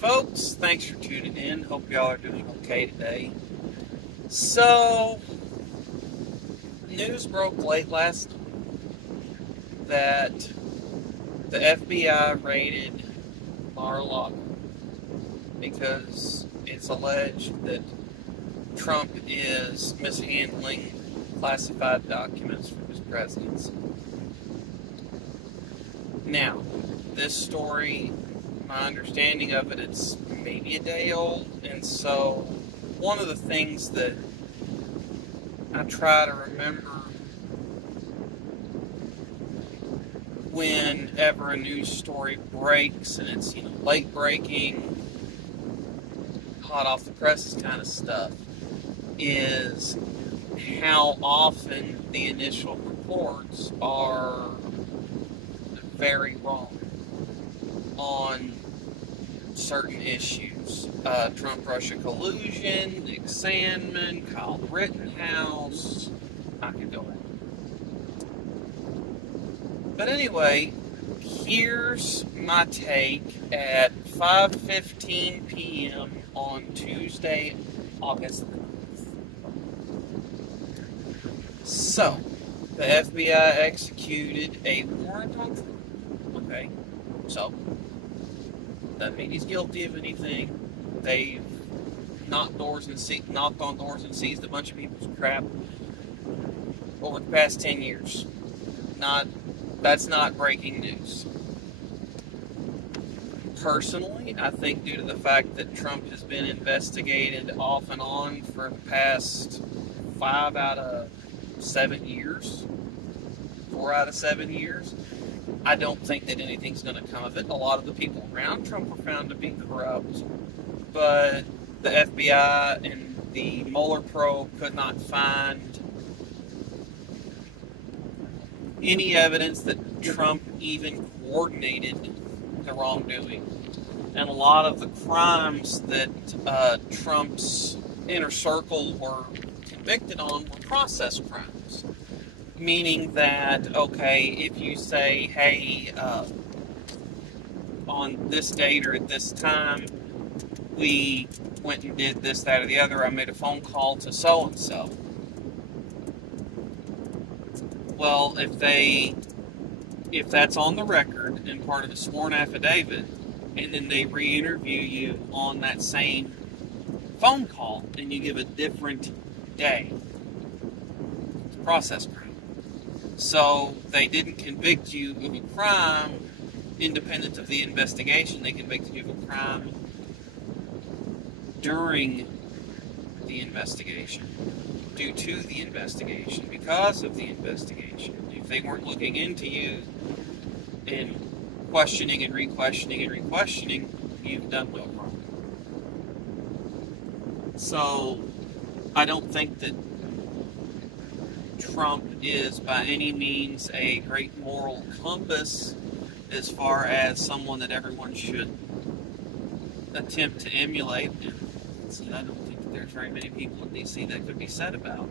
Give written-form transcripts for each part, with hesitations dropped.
folks. Thanks for tuning in. Hope y'all are doing okay today. So, news broke late last night that the FBI raided Mar-a-Lago because it's alleged that Trump is mishandling classified documents from his presidency. Now, this story, my understanding of it, it's maybe a day old, and so one of the things that I try to remember whenever a news story breaks, and it's, late breaking, hot off the presses kind of stuff, is how often the initial reports are very wrong on certain issues. Trump-Russia collusion, Nick Sandmann, Kyle Rittenhouse, I could go on. But anyway, here's my take at 5:15 p.m. on Tuesday, August 9th. So, the FBI executed a warrant on Trump. Okay, so doesn't mean he's guilty of anything. They've knocked on doors and seized a bunch of people's crap over the past 10 years. That's not breaking news. Personally, I think due to the fact that Trump has been investigated off and on for the past 4 out of 7 years, I don't think that anything's going to come of it. A lot of the people around Trump were found to be corrupt, but the FBI and the Mueller probe could not find any evidence that Trump even coordinated the wrongdoing. And a lot of the crimes that Trump's inner circle were convicted on were process crimes. Meaning that, okay, if you say, hey, on this date or at this time, we went and did this, that, or the other, I made a phone call to so-and-so. Well, if that's on the record and part of a sworn affidavit, and then they re-interview you on that same phone call, and you give a different day, it's a process crime. So they didn't convict you of a crime independent of the investigation. They convicted you of a crime during the investigation, due to the investigation, because of the investigation. If they weren't looking into you and questioning and re-questioning and re-questioning, you've done no wrong. So I don't think that Trump is by any means a great moral compass as far as someone that everyone should attempt to emulate. And I don't think that there's very many people in D.C. that could be said about.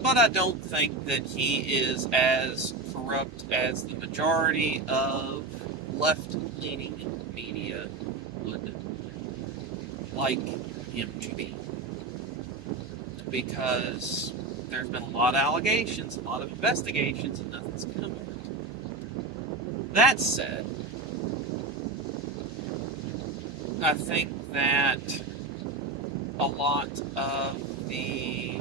But I don't think that he is as corrupt as the majority of left-leaning media would like him to be. Because there's been a lot of allegations, a lot of investigations, and nothing's come of it. That said, I think that a lot of the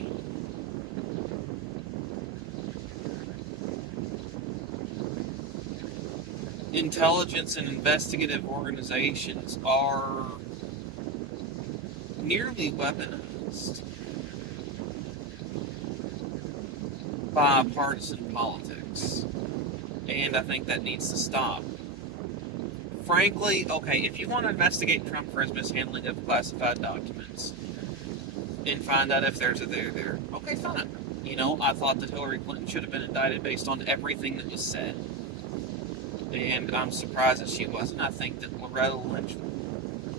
intelligence and investigative organizations are nearly weaponized by partisan politics. And I think that needs to stop. Frankly, okay, if you want to investigate Trump for his mishandling of classified documents and find out if there's a there, okay, fine. I thought that Hillary Clinton should have been indicted based on everything that was said. And I'm surprised that she wasn't. I think that Loretta Lynch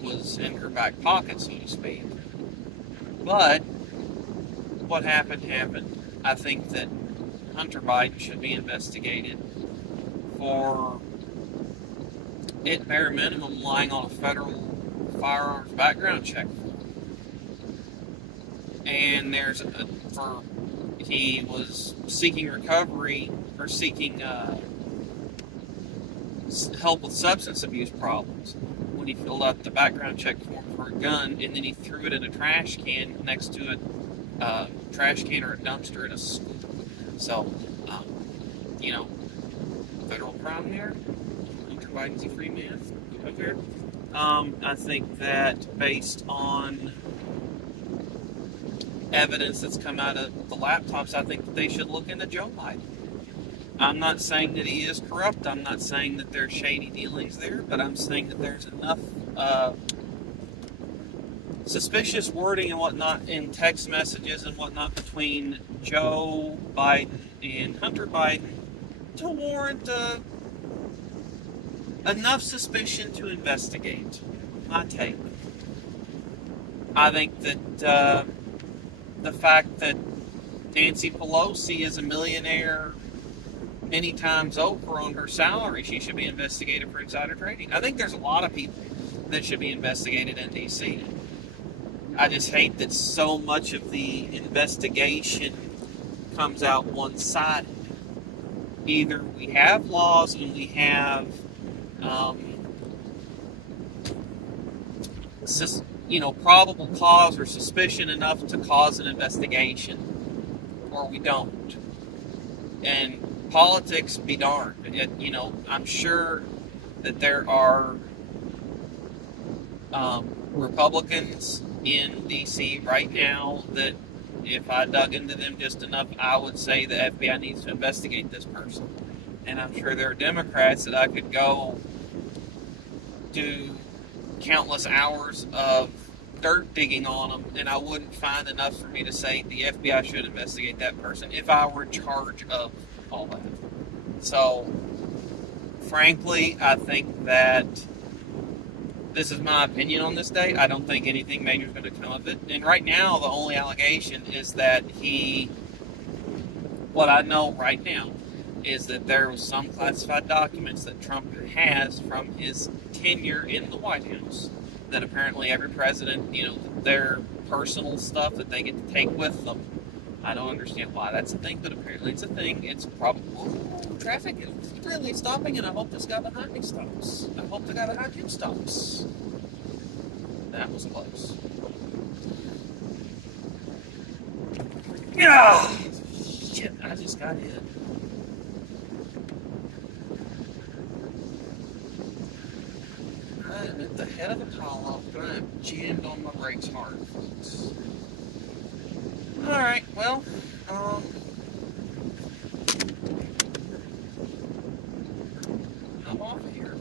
was in her back pocket, so to speak. But what happened. I think that Hunter Biden should be investigated for, at bare minimum, lying on a federal firearms background check for. And he was seeking recovery or seeking help with substance abuse problems when he filled out the background check form for a gun, and then he threw it in a trash can next to a trash can or a dumpster in a school. So, federal crime there. Hunter Biden's a free man. Okay. I think that based on evidence that's come out of the laptops, I think that they should look into Joe Biden. I'm not saying that he is corrupt. I'm not saying that there's shady dealings there, but I'm saying that there's enough suspicious wording and whatnot in text messages and whatnot between Joe Biden and Hunter Biden to warrant enough suspicion to investigate. My take. I think that the fact that Nancy Pelosi is a millionaire many times over on her salary, she should be investigated for insider trading. I think there's a lot of people that should be investigated in D.C. I just hate that so much of the investigation comes out one-sided. Either we have laws and we have probable cause or suspicion enough to cause an investigation, or we don't. And politics be darned. I'm sure that there are Republicans in D.C. right now that if I dug into them just enough, I would say the FBI needs to investigate this person. And I'm sure there are Democrats that I could go do countless hours of dirt digging on them, and I wouldn't find enough for me to say the FBI should investigate that person if I were in charge of all that. So, frankly, I think that this is my opinion on this day. I don't think anything major is going to come of it. And right now, the only allegation is that what I know right now is that there was some classified documents that Trump has from his tenure in the White House that apparently every president, their personal stuff that they get to take with them. I don't understand why that's a thing, but apparently it's a thing. It's probably traffic is really stopping, and I hope this guy behind me stops. I hope the guy behind him stops. That was close. Yeah, shit! I just got hit. I am at the head of the pile, but I am jammed on my brakes hard, folks. Alright, well, I'm off of here.